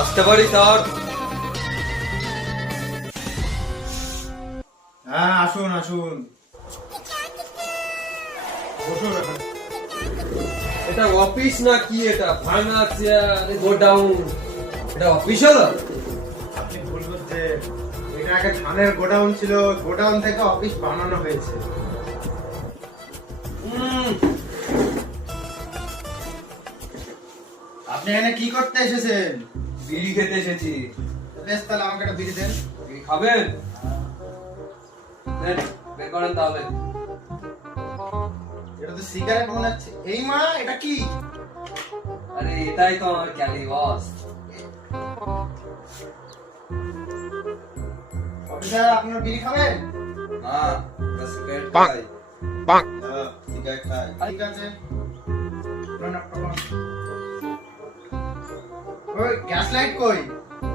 আসতে পারি স্যার? হ্যাঁ, আসুন আসুন, বসুন এখানে। এটা অফিস না কি? এটা ভাঙা চেয়ার, গোডাউন, এটা অফিস হলো? আপনি ভুল করছেন, এটা আগে ধানের গোডাউন ছিল, গোডাউন থেকে অফিস বানানো হয়েছে। আপনি এখানে কি করতে এসেছেন? বিড়ি খেতে এসেছি। বেশ, তাহলে আমাকে একটা বিড়ি দেন। বিড়ি খাবেন? নেন, বের করেন তাহলে। এটা তো সিগারেট মনে হচ্ছে। এই মা, এটা কি? আরে এটাই তো আমার ক্যালি বস। অফিসার, আপনার বিড়ি খাবেন? না, সিগারেট খাই। হ্যাঁ, সিগারেট খাই। ঠিক আছে। ওই গ্যাস লাইট কই?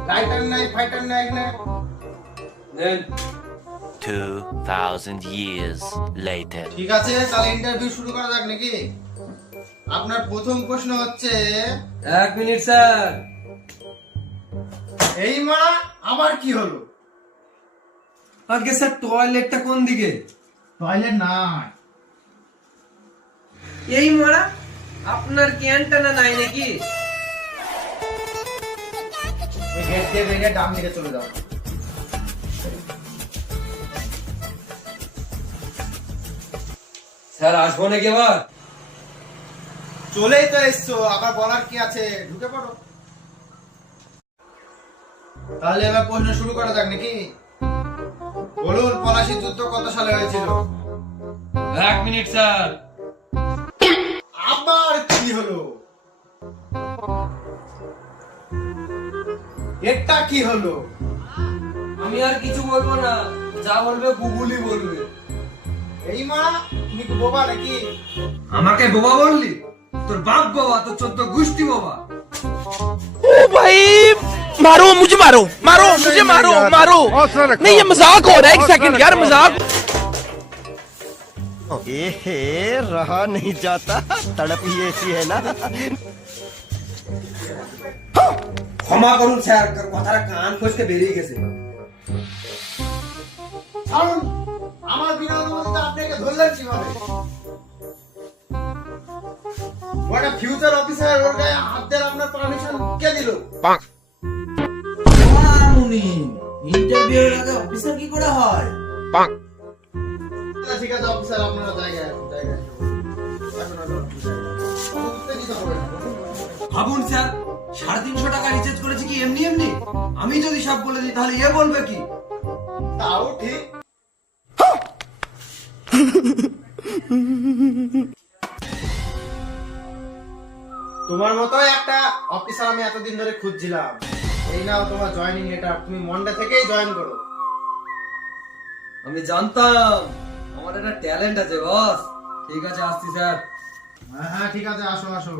লাইটার নাই, ফাইটার নাই এখানে। নেন। 2000 years later. ঠিক আছে, তাহলে ইন্টারভিউ শুরু করা যাক নাকি? আপনার প্রথম প্রশ্ন হচ্ছে, 1 মিনিট স্যার। এই মা, আবার কি হলো? আজকে স্যার টয়লেটটা কোন দিকে? টয়লেট নাই। এই মারা, আপনার কি অ্যান্টেনা নাই নাকি? ওই গেট দিয়ে বেরিয়ে ডান দিকে চলে যাও। স্যার আসবো নাকি এবার? চলেই তো এসছো, আবার বলার কি আছে? ঢুকে পড়ো। তাহলে এবার প্রশ্ন শুরু করা যাক নাকি? বলুন, পলাশী যুদ্ধ কত সালে হয়েছিল? 1 মিনিট স্যার। আবার কি হলো? এটা কি হলো? আমি আর কিছু বলবো না, যা বলবে গুগলি বলবে। এই মা, তুমি কি বোবা নাকি? আমাকে বোবা বললি? তোর বাপ বাবা, তোর 14 গোষ্ঠী বাবা। ओ भाई मारो मुझे, मारो मारो मुझे, मारो मारो। नहीं, ये मजाक हो रहा है, एक सेकंड यार, मजाक। ए रहा नहीं जाता, तड़प ही ऐसी है ना। ক্ষমা করুন স্যার, কথাটা কান ফসকে বেরিয়ে গেছে। ছাড়ুন, আমার বিনা অনুমতিতে আপনাকে ধরলেন কিভাবে? ওটা ফিউচার অফিসার, ওর গায়ে হাত দেওয়ার আপনার পারমিশন কে দিল? ইন্টারভিউর আগে অফিসার কি করে হয়? ঠিক আছে অফিসার, আপনারা জায়গায় আসুন, জায়গায় আসুন। উঠতে দিতে হবে না। ভাবুন স্যার, 350 টাকা রিচার্জ করেছে কি এমনি এমনি? আমি যদি সব বলে দিই তাহলে এ বলবে কি? তাও ঠিক। তোমার মতো একটা অফিসার আমি এতদিন ধরে খুঁজছিলাম। এই নাও তোমার জয়েনিং লেটার, তুমি মন্ডে থেকেই জয়েন করো। আমি জানতাম আমার একটা ট্যালেন্ট আছে বস। ঠিক আছে, আসছি স্যার। হ্যাঁ হ্যাঁ, ঠিক আছে, আসো আসো।